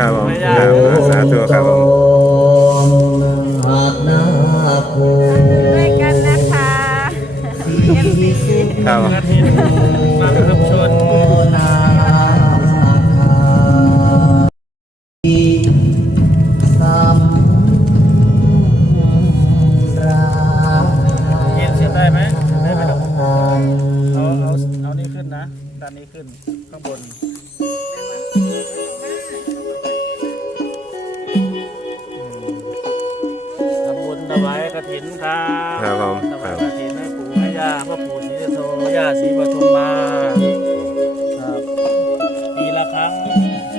ครับผม ไม่ยาก มาครับปีละครั้ง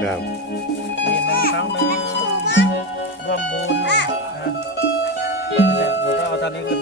ครับปีหนึ่งครั้งหนึ่งร่วมบุญนะแต่ผมก็เอาตอนนี้ก็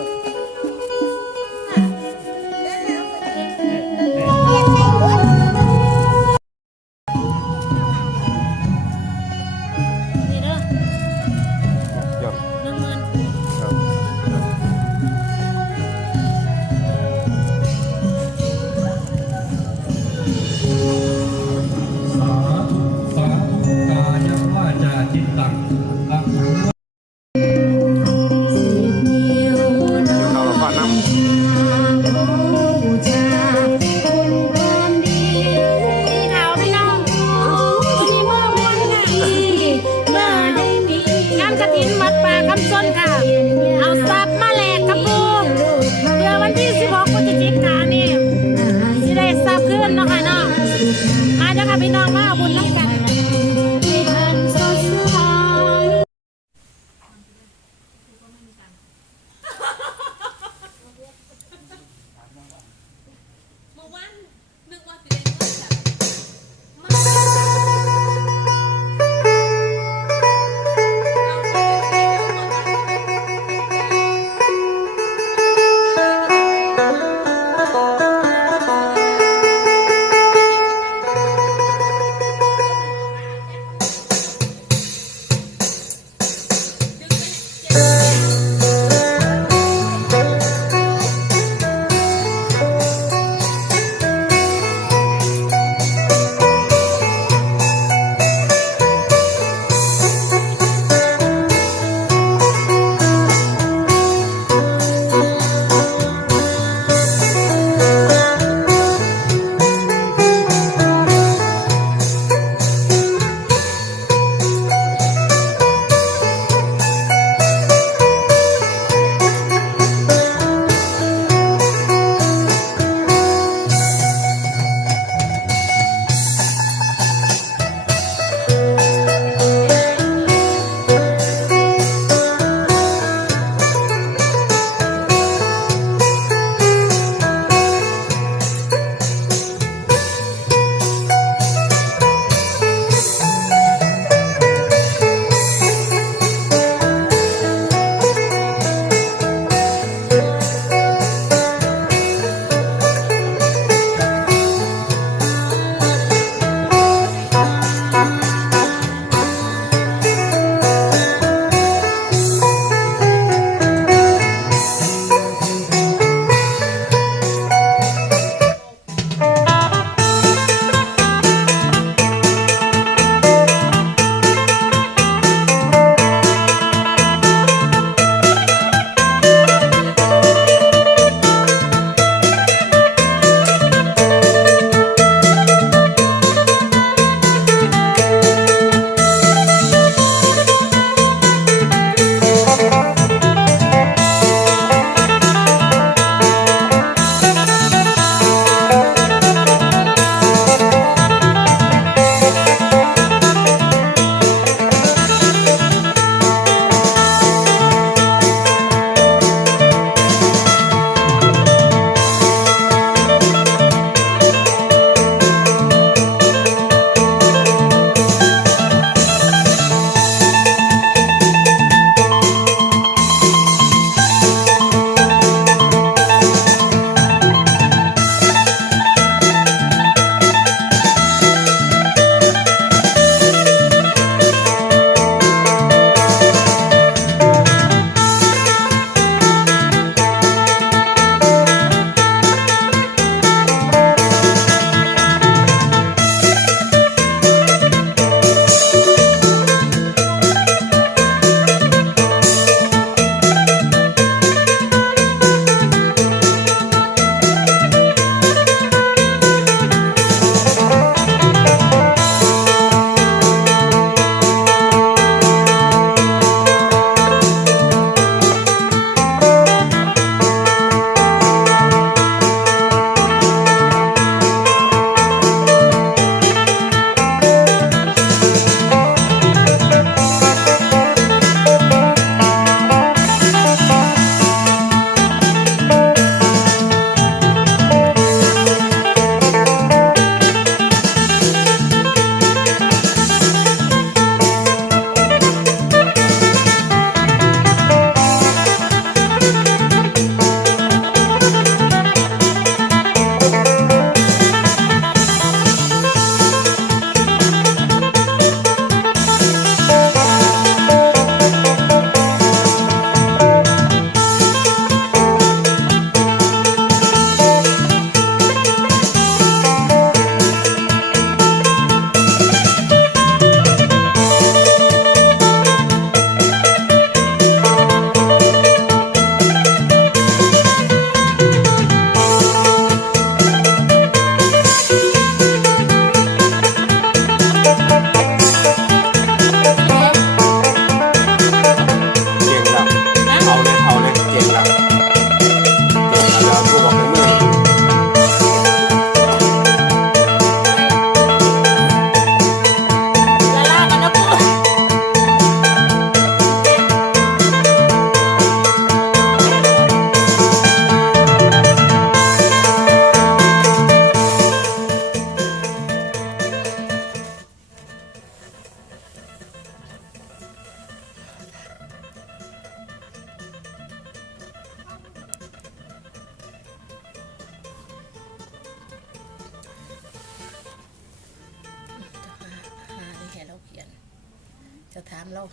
จะถามเรา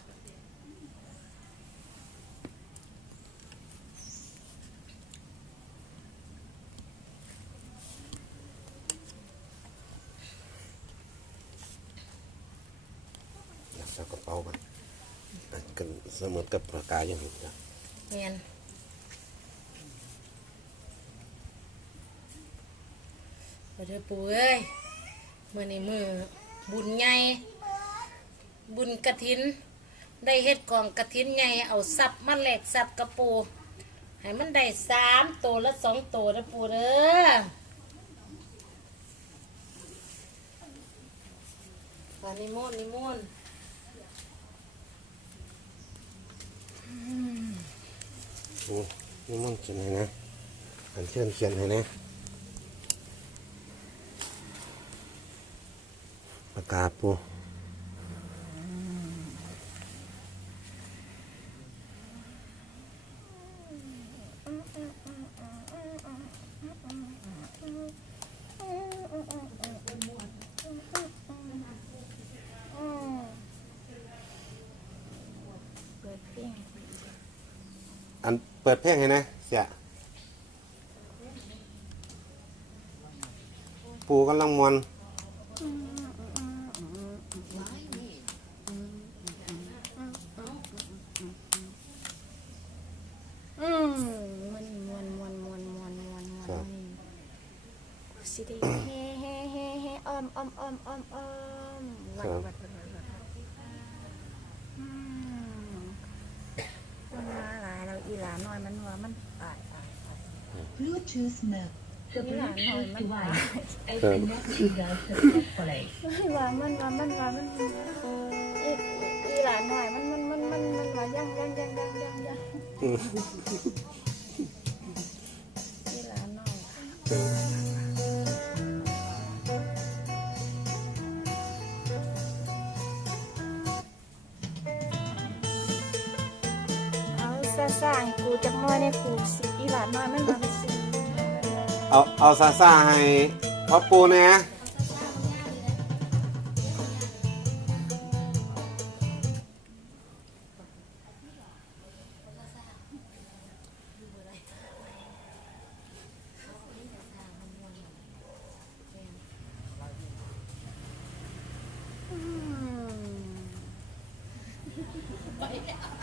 เอากระเป๋ามันอันกันเสมอกับประกาอย่างนี้นะเมียนมาเถอะปู่เอ้ยมือนี่มือบุญใหญ่ บุญกระถิน ได้เฮ็ดกองกระถินใหญ่เอาสับมาแหลกสับกระปู ให้มันได้สามตัวและสองตัวนะปูเด้อนิมนต์นิมนต์โอ้นี่มันเขียนให้นะอันเชิญเขียนให้นะประกาศปู เปิดเพลง อันเปิ ดเพลงให้นะเสียปูกำลังมวน อืมมันมวนมวนมวนมวนมวนมวนสิได้เฮ้เฮ้เฮ้เฮ้อ้อมอ้อมอ้อมอ้อมอ้อมวัดวัดวัดวัดวัดอืมมันมาหลายแล้วอีหลาน้อยมันว่ามันตายตายตาย Bluetooth mode. The Ý là Bluetooth hồi mất device is connected successfully. มันว่ามันว่ามันว่ามันอีอีหลาน้อยมันมันมันมันมันว่ายังยังยังยังยังยังอีหลาน้อย เอา เอาเอาซาซาให้พ่อปูนะอืมที่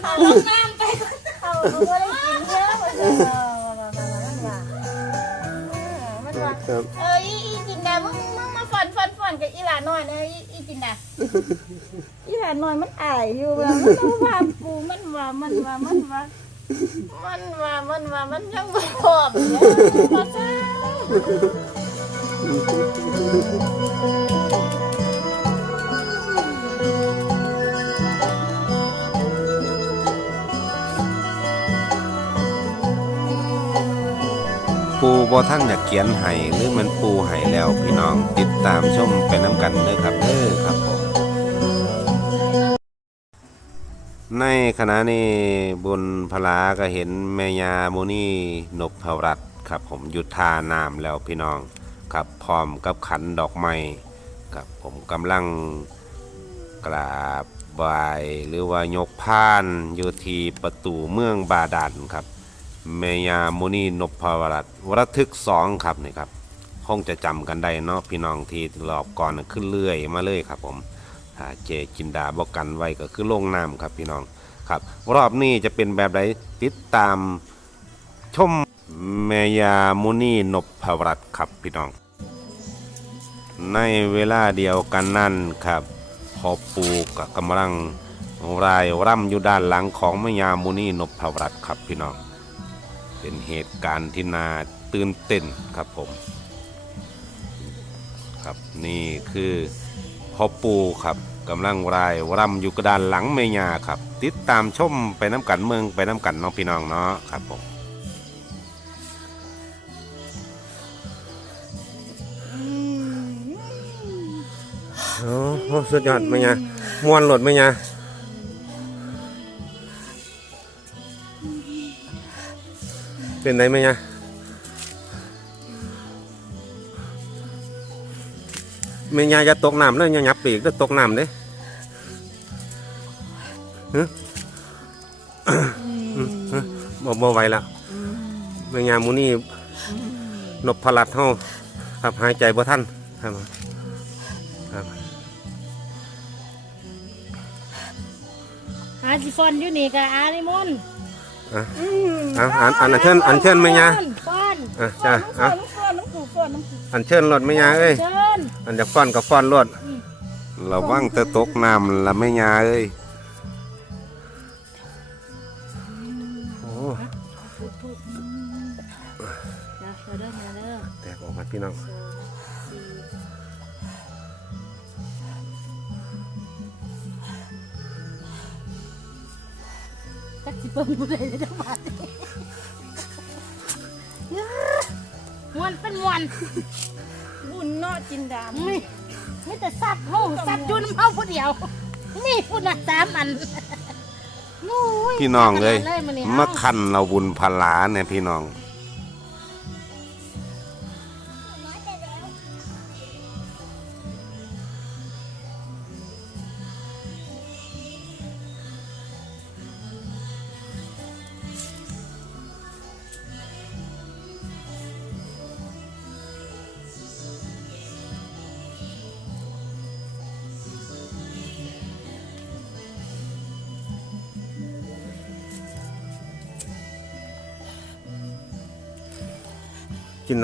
เขาลงน้ำไปเขาก็ไม่ได้กินเที่ยวมาสินะมันว่ามันว่าครับเอออีอีจินดามึงมึงมาฝันฝันฝันกับอีหลานหน่อยนะอีอีจินดาอีหลานน้อยมันอายอยู่ว่ามันต้องว่าปูมันว่ามันว่ามันว่ามันว่ามันว่ามันยังบ่พร้อมเนี่ยบ่เจ้า ปูบอท่านอยากเขียนให้หรือมันปูให้แล้วพี่น้องติดตามชมไปน้ำกันเด้อครับเด้อครับผมในขณะนี้บนพลาก็เห็นแม่ยาโมนี่นพพรัตครับผมหยุดทานามแล้วพี่น้องครับพร้อมกับขันดอกไม้ครับผมกำลังกราบไหวหรือว่ายกพานอยู่ที่ประตูเมืองบาดาลครับ เมยามุนีนพวรัตวรทึกสองครับนี่ครับคงจะจำกันได้เนาะพี่น้องที่รอบก่อนขึ้นเรื่อยมาเลยครับผมถ้าเจจินดาบอกกันไว้ก็คือลงน้ำครับพี่น้องครับ รอบนี้จะเป็นแบบไหนติดตามชมเมยามุนีนพวรัตครับพี่น้อง ในเวลาเดียวกันนั่นครับพอปูกับกำลังรายร่ำอยู่ด้านหลังของเมยามุนีนพวรัตครับพี่น้อง เป็นเหตุการณ์ที่น่าตื่นเต้นครับผม ครับนี่คือพ่อปูครับกำลังรายรำอยู่กระดานหลังเมียาครับ ติดตามชมไปน้ำกันเมืองไปน้ำกันน้องพี่น้องเนาะครับผมโอ้สุดยอดเมียามวนหลดเมียา เป็นไงแม่ยาแม่ยาจะตกน้ำแล้วอย่าหยับปีกแล้วตกน้ำเด้ฮะฮะบ่บ่ไหวล้วแม่ยามูนี่นบพลัดเฮาครับหายใจบ่ทันครับครับอาสิฟอนอยู่นี่กับอาลิมอน อะอะอันอันอันเชิญอันเชิญแม่ยาฟอนอะจ้าอะน้ำฟ้อนน้ำผูฟ้อนน้ำผูอันเชิญรถแม่ยาเอ้ยเชิญอันจะฟ้อนกับฟ้อนรถเราว่างแต่ตกน้ำละแม่ยาเอ้ยโอ้จ้าเด้อมาเด้อแตกออกมาพี่น้อง จักสิเปิ้งผู้ใดจะบาดมวนเป็นมวนบุญเนาะจินดาไม่ไม่แต่ซับเฮาซับจุนเฮาผู้เดียวนี่พูดน่ะสามอันนู้ยพี่น้องเลยมาขันเราบุญพลาเนี่ยพี่น้อง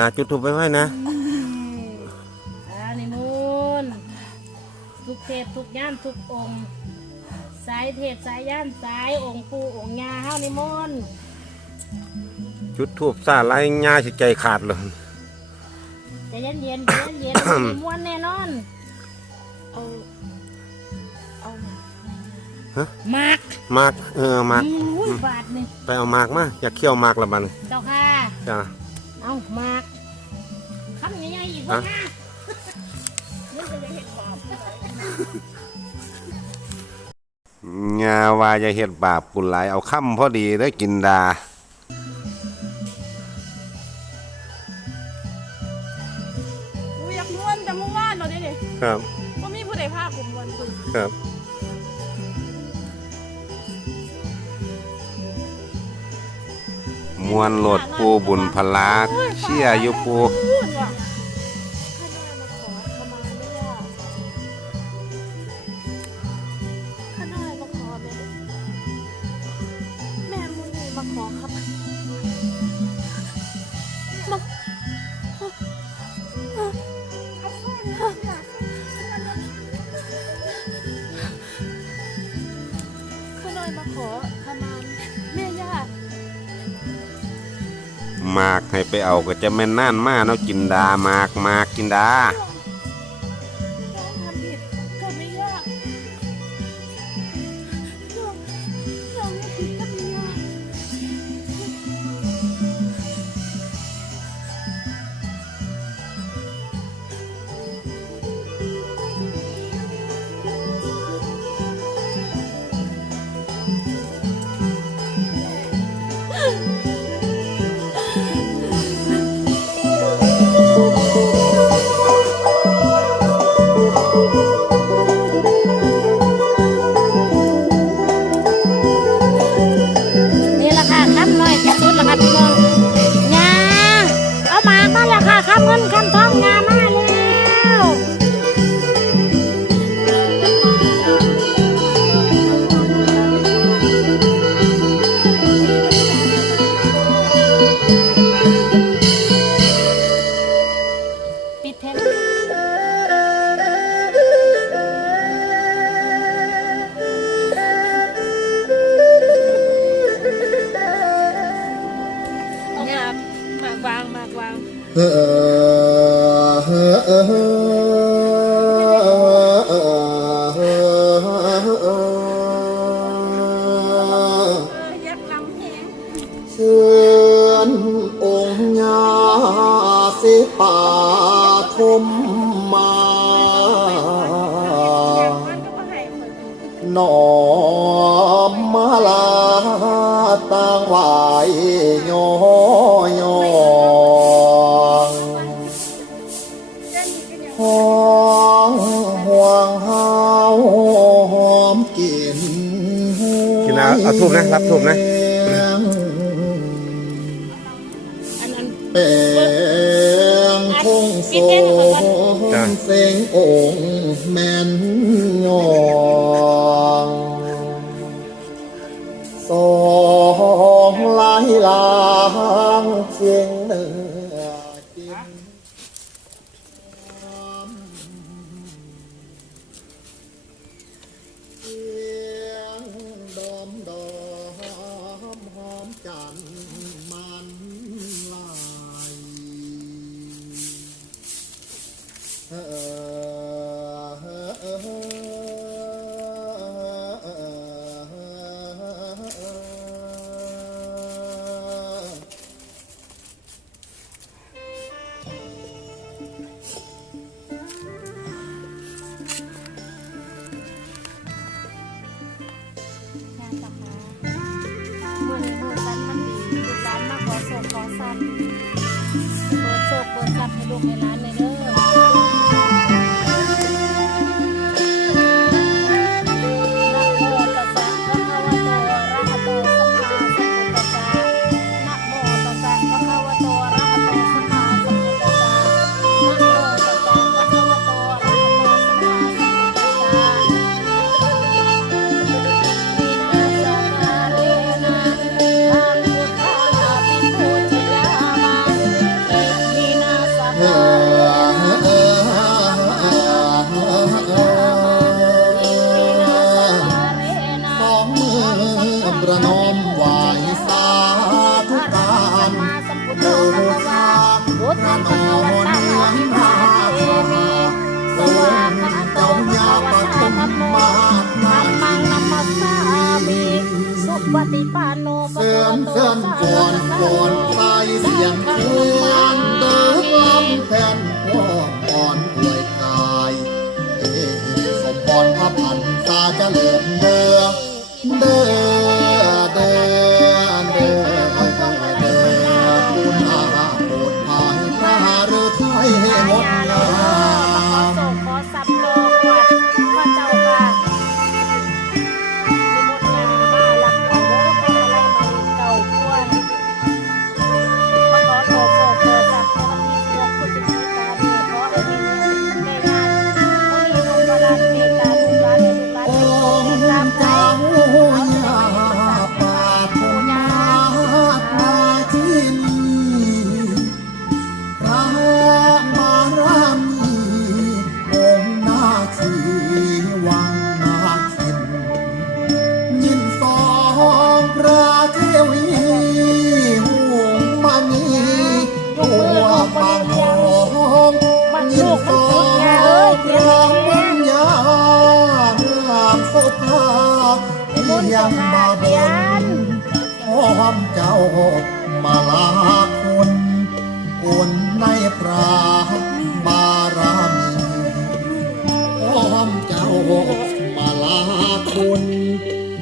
นนาจุดทุบไว้ไว้นะอานิมนต์ทุกเทพทุกย่านทุกองค์ สายเทศสายย่านสายองค์ปู่องค์ย่าเฮานิมนต์จุดทูบซาไล่งาสิใจขาดเลยใจเย็นเย็นๆใจเย็นเย็นๆมีมวนแน่นอนเอาเอามากมากเออมากอุ้ยบาทนี่ไปเอามากมาอยากเคี่ยวมากละบัดนเจ้าค่ะจ้า เอามากคำใหญ่ๆอีกอะว่าค่ะงาว่าจะเฮ็ดบาปกุหลายเอาค่ำพอดีได้อกินดากูอยากม้วนแต่เมื่อวานเนาะเด้เด้ครับว่ามีผู้ใดพาผมม้วนคุณครับมวนโหลดปูบุญพลา เชี่ยอ ให้ไปเอาก็จะแม่นน่านมาเนาะกินดามากมากกินดา มมาลาต่างไหวโยโยงห้องห่วงเฮาหอมกลิ่นกินเอาเอาทูบนะรับทูบนะเป็นคงโซงเสียงองค์แม่นยองา สองมือประนมไหวสาธุการโลกาประนมเนียงราโอมเจ้าญาปฐมมานามังนมัสสามิสุปฏิปันโนเสื่อมเสื่อมก่อนก่อนใส่เสียงเพลงเดิ นล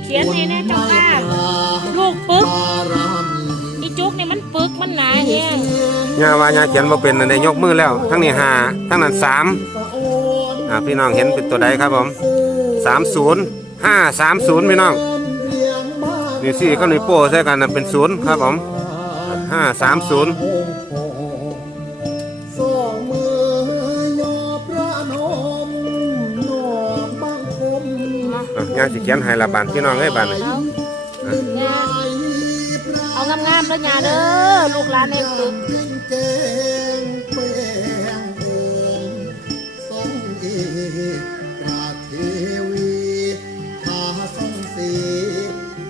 เขียนให้แน่เจ้าค่ะลูกปึกบารมีอีจุกนี่มันปึกมันหนาแฮงยาว่ายาเขียนบ่เป็นอันใดยกมือแล้ว ทั้งนี้ห้าทั้งนั้นสามอ่าพี่น้องเห็นเป็นตัวใดครับผมสามศูนย์ห้าสามศูนย์พี่น้องนี่สี่ก็นี่วโป้ใส่กันนะเป็นศูนย์ครับผมห้าสามศูนย์ ยาสิเขียนให้ละบานพี่น้องเอ้ยบานนี่เอางามๆแล้วยาเด้อลูกหลานในปึกแกงแป้งโอมสองเอกราชเทวีพาสองสี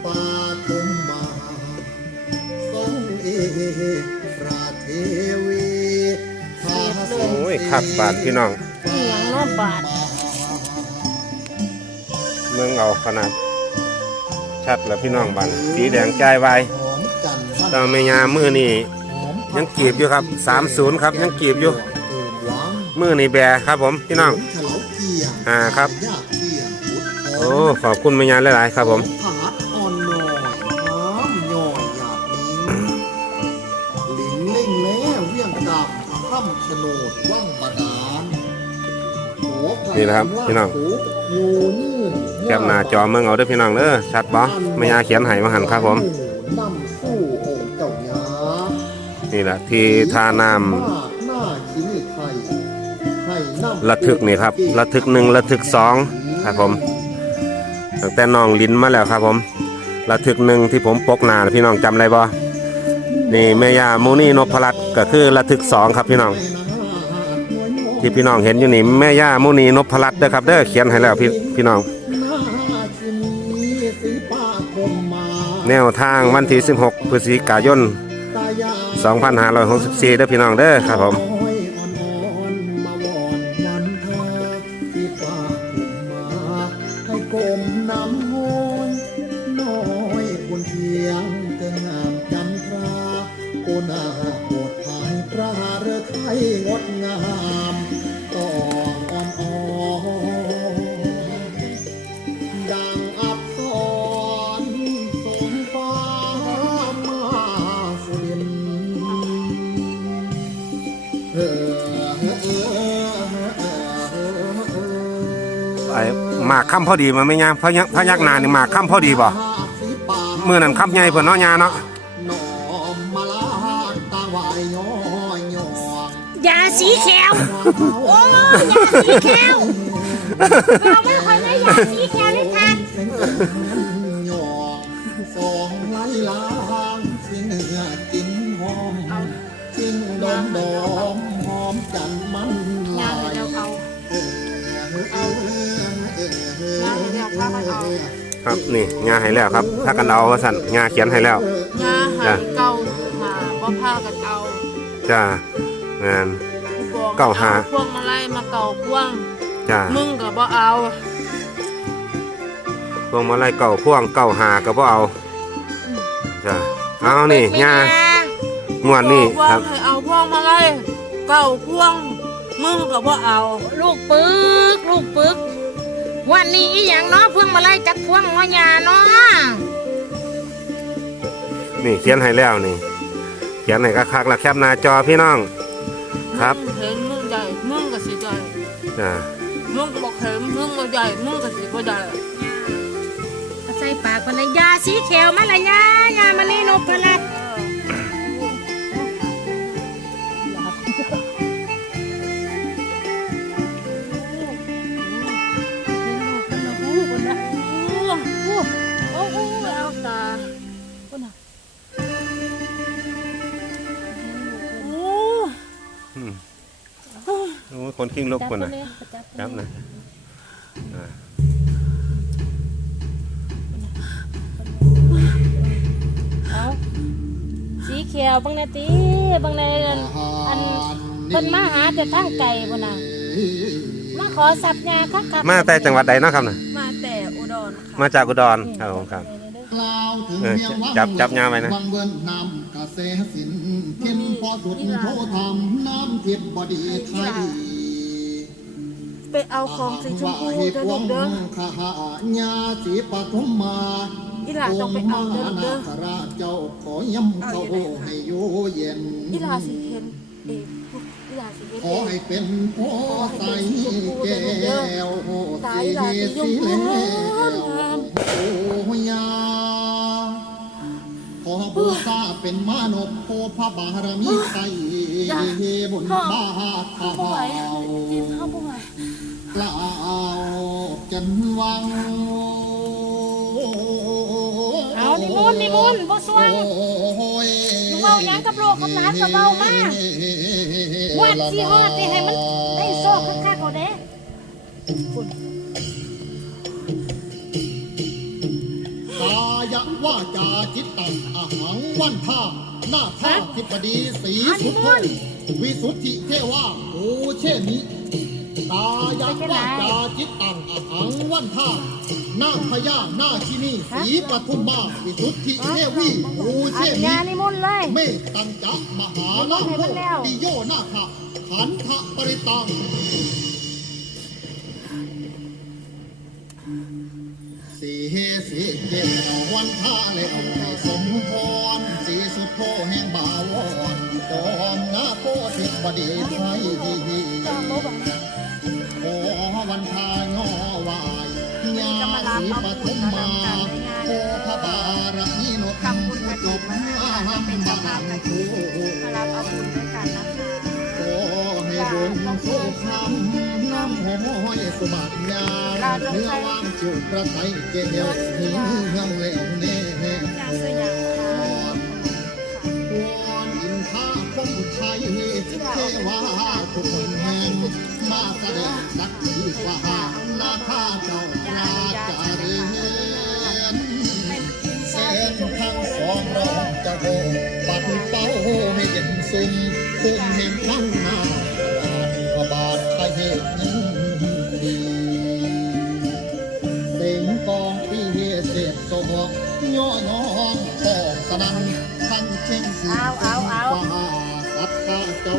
ปาตุมมาสองเอกราชเทวีพาสองโอ้ยขัดบานพี่น้องอีหยังเนาะบาด เมืองเอาขนาด ชัดแล้วพี่น้องบานสีแดงจ่ายไวหอมจันทร์แตอนเมียามือนี่ยังกีบอยู่ครับสามศูนย์ครับยังกีบอยู่ เติมหวังมือนี่แบครับผมพี่น้องเฉลาเกียงอ่าครับ ยากเกียงพุทธโอ้ขอบคุณแม่ยาหลายๆครับผม ผาอ่อนหน่อยน้ำย่อยหยาดนี้หลิงเล่งแล้เวียงดาบถ้ำชะโนดว่างบาดาลโอ้นี่นะครับพี่น้องโอยู่นี่ แคปหน้าจอเมืองเอาเด้อพี่น้องเด้อชัดบ่แม่ยาเขียนให้มาหันครับผมนี่แหละที่ท่าน้มากหน้าคิริไทยให้นำระทึกนี่ครับระทึกหนึ่งระทึกสองครับผมตั้งแต่น้องลิ้นมาแล้วครับผมระทึกหนึ่งที่ผมปกหนาพี่น้องจำอะไรบ่นี่แม่ยามูนี่นพรัตน์ก็คือระทึกสองครับพี่น้อง ที่พี่น้องเห็นอยู่นี่แม่ย่ามุนีนพรัตน์เด้อครับเด้อเขียนให้แล้วพี่พี่น้อง แนวทางวันที่ 16 พฤศจิกายน 2564เด้อพี่น้องเด้อครับผม พอดีมาไหม่ยาพยักพยักหนานี่หมากค่ำพอดีบ่มื้อนั้นค่ำใหญ่เพิ่นเนาะยาเนาะหนอมมาลาตางวายย้อยย้อนยาสีแขวโอ้ยาสีแขวเราไม่ค่อยได้ยาสีแขวเลยค่ะ ครับนี่งาให้แล้วครับ ถ้ากันเอาว่าสั่นงาเขียนให้แล้วยาหายเก่าหาบ่พากันเอาจ้าแม่นบอกเก่าหาพวงมาลัยมาเก่าพวงจ้ามึงก็บ่เอาพวงมาลัยเก่าพ่วงเก่าหาก็บ่เอาจ้าเอานี่งางวดนี่บอกว่าครับให้เอาพวงมาลัยเก่าพวงมึงก็บ่เอา ลูกปึกลูกปึก วันนี้อีหยังเนาะเพิ่งมาไล่จักพวงมายาเนาะนี่เขียนให้แล้วนี่ เขียนให้คักๆแล้วแคปหน้าจอพี่น้อง ครับมึงเห็นมึงใหญ่มึงก็สิใหญ่จ้ามึงก็บอกเห็นมึงบ่ใหญ่มึงก็สิบ่ใหญ่เอาใส่ปากคนละยาสีแขวมาละยายามานี่นพรัตน์ ยคนขิงลุกคนน่ะครับนะอ่าเอาสีแขวบางนาตีบางในอันอันเพิ่นมาหาแต่ทางไกลพุ่นน่ะมาขอสับยาคักๆมาแต่จังหวัดใดเนาะครับน่ะมาแต่อุดรค่ะมาจากอุดรครับผมครับกล่าวถึงเออเมียวังจับจับยามไว้นะวังเวินนำกระแสสินเข็นพอสุดโททำน้ำทิพย์บดีไทย ไปเอาของสีชมพูให้เด้อพวลูงกเด้อข้าหาญาสีปฐมมาอีหลาต้องไปเอาเด้อลูกเด้องค์มหานาคราชเจ้าขอย้ำเขาให้อยู่เย็นอีหลาสิเห็นเองอีหลาสิเห็นขอเองให้เป็นพ่อใสแก้วตายหลายสิสียุ่งแล้วโอ้ยาข อบูชาเป็นมานพโพพระบารมีใส่บุญบาข้าบ่ไหววกินข้าวบ่ไหวกล่าวจันวังเอานิมนต์นิมนต์บ่สวงหนูเว้าหยังกับโลกกับหลานก็เว้ามาวัดสิฮอดนี่ให้มันได้โซ่คักๆเอาเด้ายว่าจาจิตตังอาหังวันท่าหน้าท่าทิพดีสีสุทโธวิสุทธิเทวาโอเชมิกายว่าจาจิตตังอาหังวันท่าหน้าพญาหน้าชินีสีปทุมมาวิสุทธิเทวีโอเชอันมิยานิมนต์เลยเมตตัญจะมหานาโคปิโยนาคขันธปริตัง เย็นวันท่าเล็กสมพรสีสุโพแห่งบาวรจอมนาโพธิบดีไทยจ้างโบ๊ะบังขอวันท่ายอวายญาสีปฐุมมาโพพบารมีนกจบมาเป็นเจ้าภาพกระถิ่มารับเอาบุญด้วยกันนะคะ บุญสุขคำน้ำหอยสบัติญาเนื้อว่างจุกระไตเกลียวเนื้อเหลวเน่ยาสยามค่ะวอนอินทาคงไทยเทวาทุกคนแห่งมาแสดงสักทีกว่าน้าข้าเจ้าราจาเรียนเส้นทางสองรองจะโหปัดเป้าให้เย็นซึมคุ้มแห่งทั้งหน้า เหตุยิ่งดีเต็งกองปีเฮเสียบโซกย่อยองขอกสนันทั้งเช่งสีฟ้าสัตตาเจ้า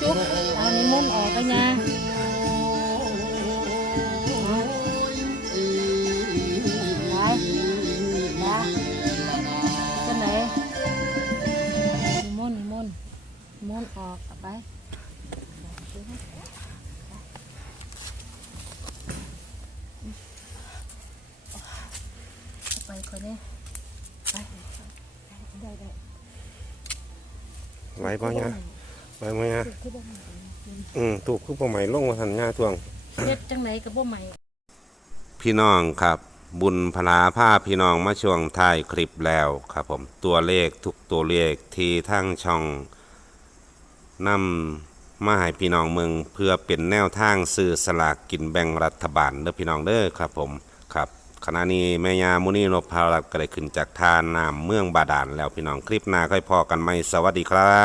จุ๊บเอานิมนต์ออกกันยาจะ บ่ยะไว้บ่ยะอืมถูกคือบ่ใหม่ลงว่าทันยาทวงเฮ็ดจังไหนกับบ่ใหม่พี่น้องครับ บุญพลาผ้าพี่น้องมาช่วงท้ายคลิปแล้วครับผมตัวเลขทุกตัวเลขที่ทั้งช่องนำมาให้พี่น้องเมืองเพื่อเป็นแนวทางซื้อสลากกินแบ่งรัฐบาลเด้อพี่น้องเด้อครับผมครับขณะนี้แม่ยามุนีนพพารัตน์ก็ได้ขึ้นจากทานน้ำเมืองบาดาลแล้วพี่น้องคลิปหน้าค่อยพอกันไหมสวัสดีครับ